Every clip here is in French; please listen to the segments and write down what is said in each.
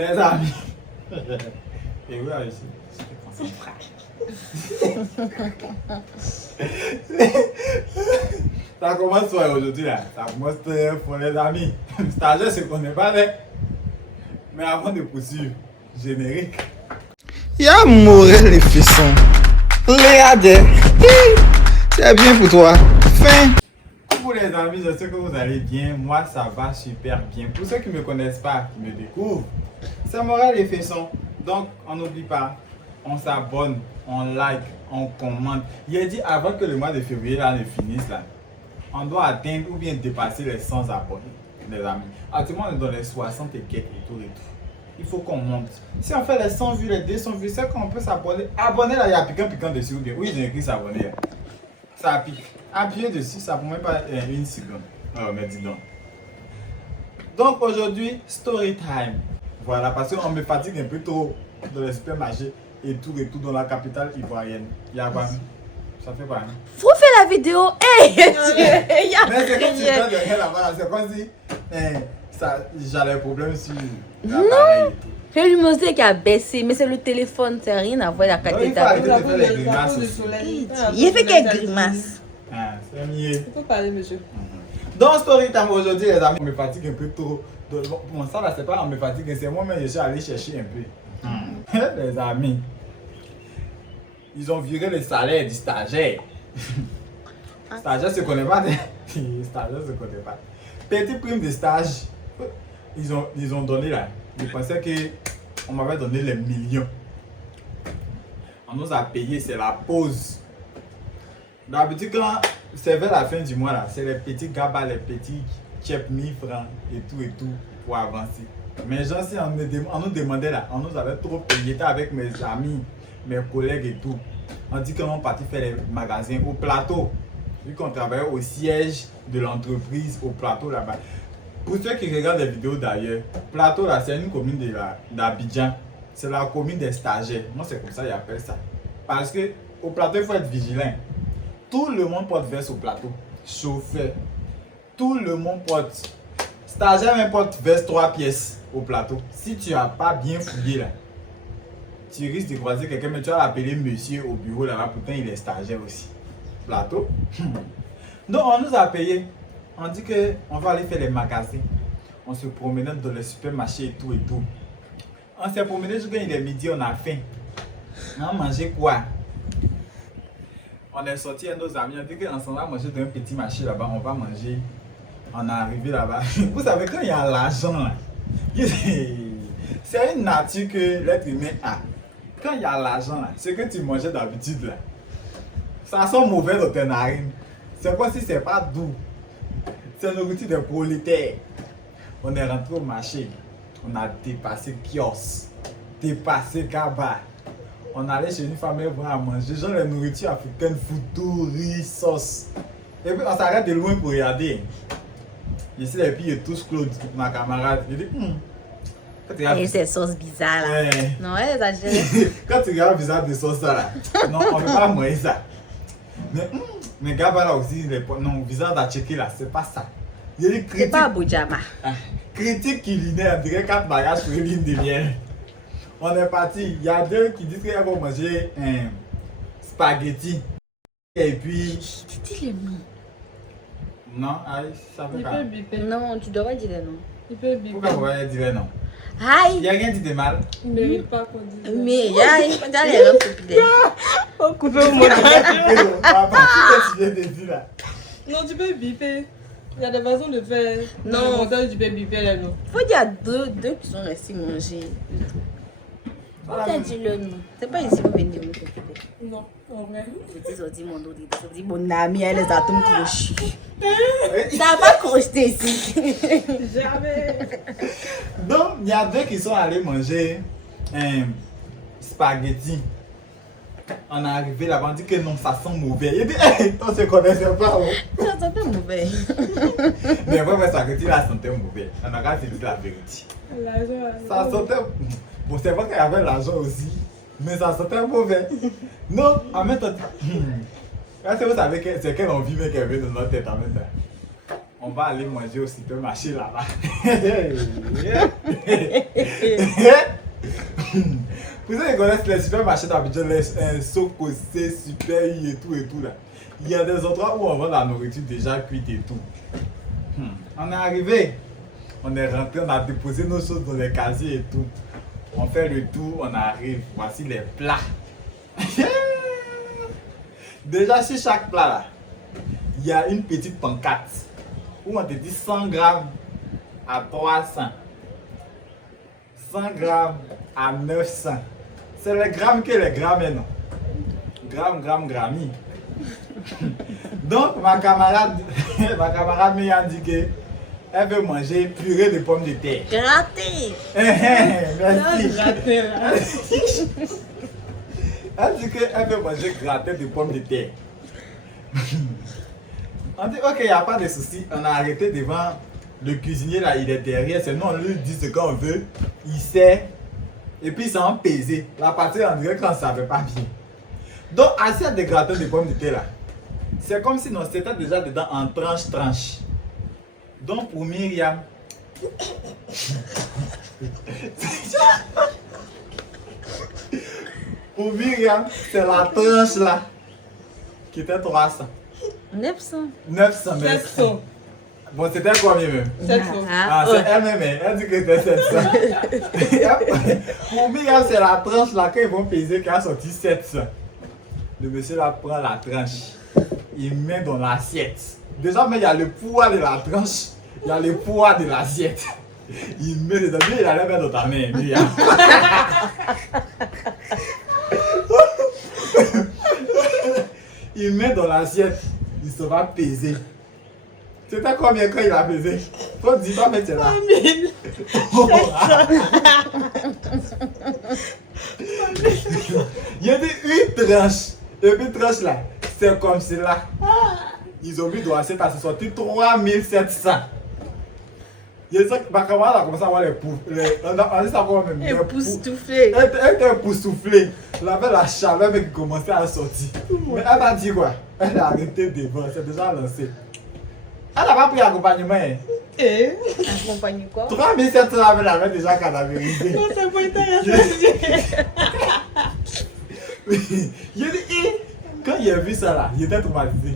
Les amis. Et oui, ici. Ça commence aujourd'hui là. Ça commence pour les amis. Stagiaire, c'est qu'on n'est pas là. Mais avant de poursuivre, générique. Y'a Morel les fessons. Regardez. C'est bien pour toi. Fin. Pour les amis, je sais que vous allez bien. Moi, ça va super bien. Pour ceux qui ne me connaissent pas, qui me découvrent, c'est Morel les fessons. Donc, on n'oublie pas, on s'abonne, on like, on commente. Il a dit avant que le mois de février là ne finisse là, on doit atteindre ou bien dépasser les 100 abonnés, les amis. Actuellement, on est dans les 60 et quelques et tout. Il faut qu'on monte. Si on fait les 100 vues, les 200 vues, c'est qu'on peut s'abonner. Abonner là, il y a piquant dessus ou bien. Oui, j'ai écrit s'abonner. Ça pique. Appuyez dessus, ça ne prend même pas une seconde. Oh, mais dis donc. Donc aujourd'hui, story time. Voilà, parce qu'on me fatigue un peu trop dans les supermarchés et tout dans la capitale ivoirienne. Il y a pas. Ça fait pas. Hein? Faut faire la vidéo. Hey, mais c'est comme si tu derrière là-bas, c'est comme si j'avais un problème sur l'appareil et tout. La luminosité qui a baissé, mais c'est le téléphone, c'est rien à voir la Non, il faut qualité. arrêter de faire les grimaces aussi. Il fait quelle grimace? Ah, c'est mieux. Il faut parler, monsieur. Dans Story Time aujourd'hui, les amis, on me fatigue un peu trop. Bon, ça là, c'est pas on me fatigue, c'est moi-même, je suis allé chercher un peu. Les amis, ils ont viré le salaire du stagiaire. Stagiaire se connaît pas. Stagiaire se connaît pas. Petit prime de stage, ils ont donné là. Je pensais qu'on m'avait donné les millions. On nous a payé, c'est la pause. D'habitude, quand c'est vers la fin du mois, là, c'est les petits gabas, les petits chèques 1000 francs et tout pour avancer. Mais genre, si on nous demandait là, on nous avait trop payé. J'étais avec mes amis, mes collègues et tout. On dit qu'on est parti faire les magasins au plateau. Vu qu'on travaillait au siège de l'entreprise au plateau là-bas. Pour ceux qui regardent les vidéos d'ailleurs, plateau là, c'est une commune d'Abidjan. C'est la commune des stagiaires. Moi, c'est comme ça qu'ils appellent ça. Parce que au plateau, il faut être vigilant. Tout le monde porte veste au plateau. Chauffeur. Tout le monde porte. Stagiaire même porte veste 3 pièces au plateau. Si tu n'as pas bien fouillé là, tu risques de croiser quelqu'un, mais tu vas l'appeler monsieur au bureau là-bas. Pourtant, il est stagiaire aussi. Plateau. Donc, on nous a payé. On dit qu'on va aller faire les magasins. On se promenait dans les supermarchés et tout. On s'est promené jusqu'à il est midi, on a faim. On a mangé quoi? On est sorti à nos amis, on dit qu'on va manger dans un petit marché là-bas, on va manger. On est arrivé là-bas. Vous savez, quand il y a l'argent là, c'est une nature que l'être humain a. Quand il y a l'argent là, ce que tu mangeais d'habitude là, ça sent mauvais dans tes narines. C'est quoi si c'est pas doux? C'est nourriture de prolétaires. On est rentré au marché, on a dépassé kiosque, dépassé gaba. On allait chez une famille pour manger, genre la nourriture africaine, foutou, riz, sauce. Et puis on s'arrête de loin pour regarder. Ici, les filles tous Claude, ma camarade. Je dis, Et ces sauces bizarres là. Ouais. Non, elle exagère. Quand tu regardes le visage de sauce là, non, on ne peut pas manger ça. Mais gaba là aussi, non, visage à checker là, c'est pas ça. C'est pas Aboujama. Critique culinaire, on dirait 4 bagages sur une ligne de miel. On est parti. Il y a deux qui disent qu'ils vont manger un spaghetti. Et puis. Tu dis les noms. Non, aïe, ça fait Il pas. peut biper. Non, tu dois pas dire les noms. Il peut biper. Pourquoi vous voyez dire non? Il Aïe! n'y a rien dit de mal. Il ne mérite pas qu'on dise ça. Mais il y a les noms populaires. Oh, coupez-moi. Qu'est-ce que tu viens de dire là? Non, tu peux biper. Il y a des façons de faire. Non. Dans le montage, tu peux biper les noms. Faut dire deux qui sont restés manger. On t'a dit le nom. C'est pas ici qu'on vient de dire le nom. Non, en vrai. Ils ont dit mon dos, ils ont dit mon ami, elle les a tout crochus. Ça va pas crocheter ici. Jamais. Donc, il y a deux qui sont allés manger un spaghetti. On est arrivé là-bas, on dit que non, ça sent mauvais. Il dit, hey, on se connaissait pas. Oh. Ça sentait mauvais. Mais vraiment, spaghetti là sentait mauvais. On a dit la vérité. Ça sentait. Bon, c'est vrai qu'il y avait l'argent aussi, mais ça sentait mauvais. Non, en même temps. Est-ce que vous savez c'est quelle envie mais qu'elle veut dans notre tête en même temps? On va aller manger au supermarché là-bas. Pour ceux qui connaissent les supermarchés d'Abidjan, les Sokosé, Super I et tout là. Il y a des endroits où on vend la nourriture déjà cuite et tout. On est arrivé, on est rentré, on a déposé nos choses dans les casiers et tout. On fait le tour, on arrive, voici les plats. Déjà sur chaque plat là, il y a une petite pancarte où on te dit 100 grammes à 300, 100 grammes à 900. C'est les grammes que les grammes, non? Grammi. Donc ma camarade m'a dit qu'elle veut manger purée de pommes de terre. Gratter. Merci. Gratter. Elle dit qu'elle veut manger gratin de pommes de terre. On dit ok, il n'y a pas de souci. On a arrêté devant le cuisinier là, il est derrière. C'est nous, on lui dit ce qu'on veut. Il sait. Et puis il s'en pesé. La partie on dirait qu'on ne savait pas bien. Donc assiette de gratin de pommes de terre là. C'est comme si non, c'était déjà dedans en tranche. Donc pour Myriam. Pour Myriam, c'est la tranche là qui était 300. 900. 900, merci. 700. Bon, c'était combien même? 700. Ah, c'est elle-même, elle dit que c'était 700. Pour Myriam, c'est la tranche là qu'ils vont peser qui a sorti 700. Le monsieur là prend la tranche, il met dans l'assiette. Déjà, mais il y a le poids de la tranche, il y a le poids de l'assiette. Il met dedans, lui il allait mettre dans ta main, Myriam. Il met dans l'assiette, il se va peser. C'était combien quand il a pesé? Faut dire pas mais c'est là. 3000. Il y a une tranche. Et puis tranche là, c'est comme cela. Ils ont mis dans l'assiette, ça s'est sorti 3700. Il y a ça que ma camarade a commencé à voir les poufs. On dit ça quoi même? Époustouflé. Elle était époustouflée. Elle avait la chaleur mais qui commençait à sortir. Mais elle a dit quoi? Elle a arrêté devant, c'est déjà lancé. Elle n'a pas pris accompagnement. Hein. Et Accompagné quoi? 3700 elle avait déjà cadavérisé. non, c'est pas intéressant. Il a dit, quand il a vu ça là, il était traumatisé.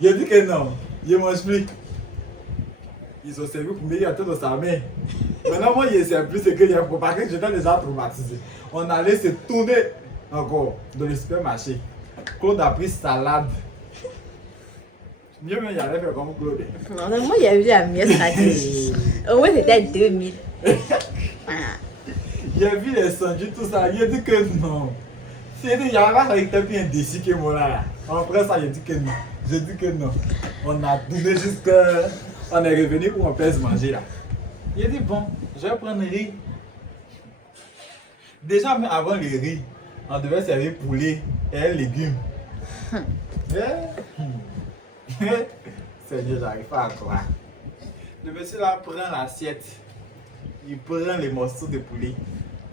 Il a dit que non, il ne mange plus. Ils ont servi pour mettre la tête dans sa main. Maintenant, moi, il ne sait plus ce qu'il y a pour parce que j'étais déjà traumatisé. On allait se tourner encore dans le supermarché. Claude a pris salade. Mieux, mais il allait faire comme Claude. Non, moi, il y a eu la meilleure stratégie. Au moins, c'était 2000. Il a vu les sandwichs, tout ça. Il a dit que non. Il a dit, il y avait pas été bien déçu que moi là. Après ça, il a dit que non. J'ai dit que non. On a tourné jusqu'à. On est revenu où on peut se manger là. Il a dit bon, je vais prendre le riz. Déjà, mais avant le riz, on devait servir poulet et un légume. Seigneur, j'arrive pas à croire. Le monsieur là prend l'assiette. Il prend les morceaux de poulet.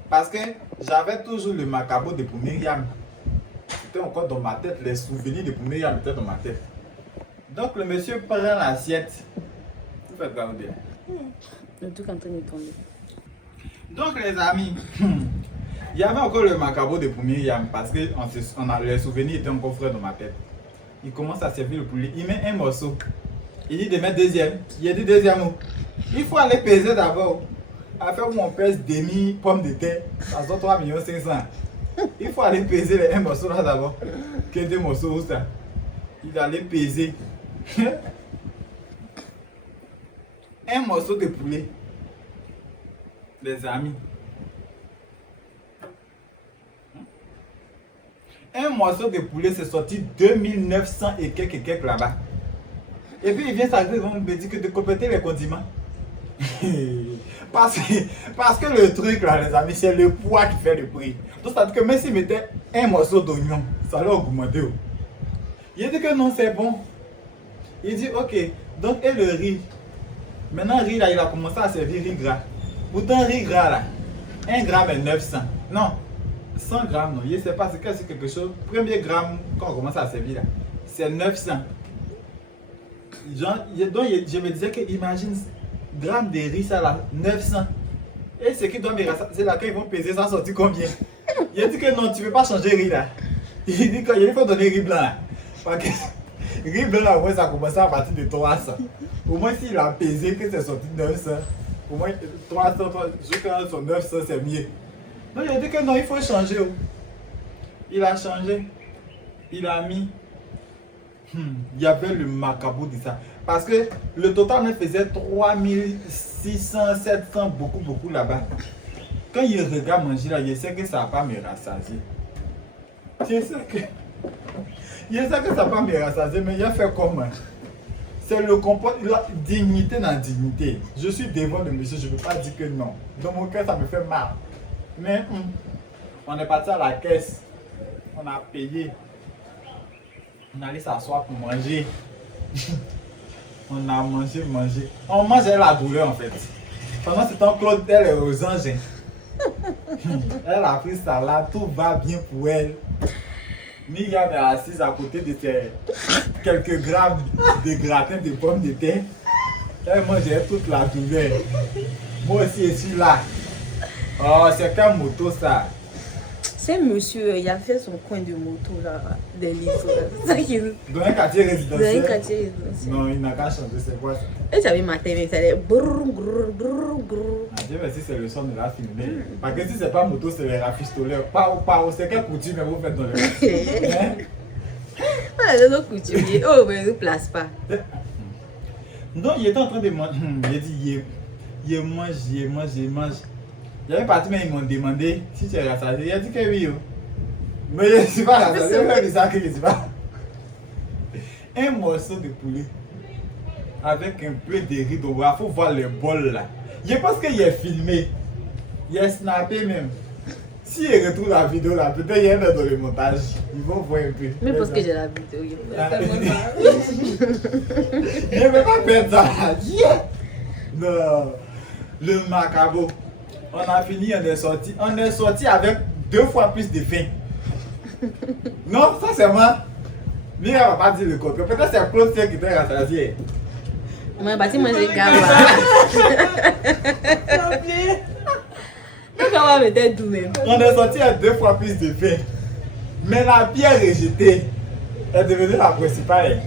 Parce que j'avais toujours le macabo de pour Myriam. C'était encore dans ma tête, les souvenirs de pour Myriam étaient dans ma tête. Donc le monsieur prend l'assiette. Vous faites garder. Le tout en train de tomber. Donc les amis, il y avait encore le macabo de pour Myriam parce que les souvenirs étaient encore frais dans ma tête. Il commence à servir le poulet, il met un morceau. Il dit de mettre deuxième. Il a dit deuxième mot. Il faut aller peser d'abord. Afin où on pèse demi pomme de terre, ça sort 3 500 000. Il faut aller peser les un morceau là d'abord. Que deux morceaux où ça? Il allait peser. Un morceau de poulet. Les amis. Un morceau de poulet c'est sorti 2900 et quelques là-bas. Et puis il vient s'arrêter devant me dire que de compléter les condiments. Parce que le truc là les amis, c'est le poids qui fait le prix. Donc ça veut dire que même s'il mettait un morceau d'oignon, ça allait augmenter. Il dit que non c'est bon. Il dit ok, donc et le riz. Maintenant riz là il a commencé à servir riz gras. Pourtant riz gras là, 1 gramme est 900. Non, 100 grammes non, je ne sais pas c'est quelque chose. Premier gramme quand on commence à servir là, c'est 900. Donc, je me disais que imagine, gramme de riz, ça là, 900. Et ce qui doit me rassasier là, quand ils vont peser, ça sortit combien? Il a dit que non, tu ne peux pas changer riz là. Il dit qu'il faut donner riz blanc là. Parce que riz blanc là, au moins ça a commencé à partir de 300. Au moins s'il a pesé que c'est sorti 900, au moins 300, jusqu'à son 900 c'est mieux. Donc il a dit que non, il faut changer. Il a changé. Il a mis. Il y avait le macabou de ça. Parce que le total me faisait 3600, 700, beaucoup là-bas. Quand il regarde manger là, je sais que ça ne va pas me rassasier. Je sais que ça ne va pas me rassasier, mais il a fait comment? C'est le comportement, dignité dans dignité. Je suis devant le monsieur, je ne peux pas dire que non. Dans mon cœur, ça me fait mal. Mais on est parti à la caisse, on a payé. On allait s'asseoir pour manger. On a mangé. On mangeait la douleur en fait. Pendant ce temps, Claude, elle est aux anges. Elle a pris ça là, tout va bien pour elle. Myriam est assise à côté de ses quelques grammes de gratin de pommes de terre. Elle mangeait toute la douleur. Moi aussi, je suis là. Oh, c'est quelle moto ça? C'est monsieur, il a fait son coin de moto là, des livres. C'est ça qui Dans un quartier résidentiel. Dans un quartier résidentiel. Non, il n'a qu'à changer, c'est quoi ça? Et j'avais ma télé, ça allait brrr, brrr, brrr, brrr. Ah, Dieu merci, c'est le son de la filmée. Parce que si c'est pas moto, c'est les rafistoleurs. Pas, c'est quelle coutume vous faites dans le hein? Voilà, nos coutumiers. Oh, mais ne place pas. Donc, il était en train de manger. Il a dit, il mange. J'avais parti, mais ils m'ont demandé si tu es rassasié. Il a dit que oui. Mais je ne suis pas rassasié. Je dis ça que je ne suis pas. Un morceau de poulet avec un peu de riz d'eau. Il faut voir le bol là. Je pense qu'il est filmé. Il est snappé même. S'il retrouve la vidéo là, peut-être il y en a dans le montage. Ils vont voir un peu. Mais parce que j'ai la vidéo. Je ne vais pas perdre ça. Non. Le macabo. On a fini, on est sorti. On est sorti avec 2 fois plus de faim. Non, ça c'est moi. Mais elle va pas dire le contraire. Peut-être c'est Claude qui était rassasié. Moi, bah, tu manges des gars. On est sorti à 2 fois plus de faim. Mais la pierre rejetée est devenue la principale.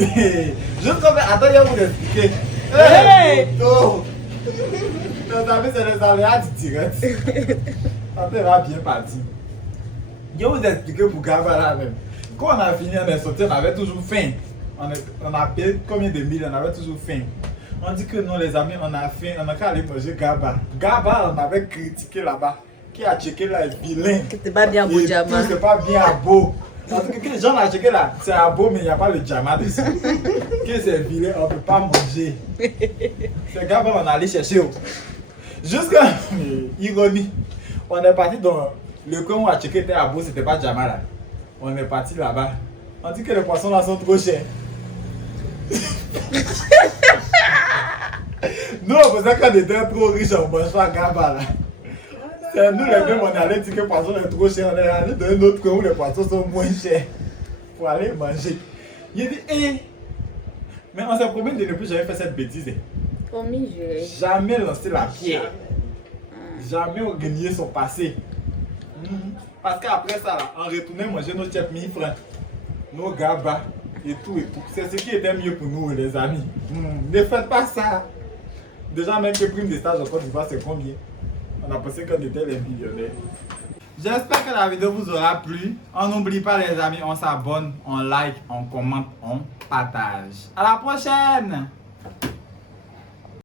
Juste comme attends, je vais vous expliquer. Hey! Nos amis, c'est les aléas du direct. Ça va bien parti. Je vais vous expliquer pour Gaba là même. Quand on a fini, on est sorti, on avait toujours faim. On a payé combien de mille, on avait toujours faim. On dit que non les amis, on a faim, on a qu'à aller manger Gaba. Gaba, on avait critiqué là-bas. Qui a checké là, vilain. C'est pas bien beau diamant. C'est pas bien à beau. Parce que les gens ont checké là, c'est à beau, mais il n'y a pas le diamant dessus. Que c'est vilain, on ne peut pas manger. C'est Gaba, on est allé chercher. Jusqu'à ironie, on est parti dans le coin où on a checké était à beau, c'était pas diamant là. On est parti là-bas. On dit que les poissons là sont trop chers. Nous, on pensait qu'on était trop riches, on mange pas Gaba là. C'est nous les mêmes, on est allé dire que les poissons sont trop chers. On est allé dans un autre coin où les poissons sont moins chers. Pour aller manger. Il dit, mais on s'est promis de ne plus jamais faire cette bêtise. Promis, jamais lancer la pierre. Jamais organiser son passé. Parce qu'après ça, là, on retournait manger nos chefs 1000 francs, nos Gaba et tout. C'est ce qui était mieux pour nous, les amis. Ne faites pas ça. Déjà, même que prime de stage en Côte d'Ivoire, c'est combien? On a pensé qu'on était les millionnaires. J'espère que la vidéo vous aura plu. On n'oublie pas, les amis, on s'abonne, on like, on commente, on partage. À la prochaine!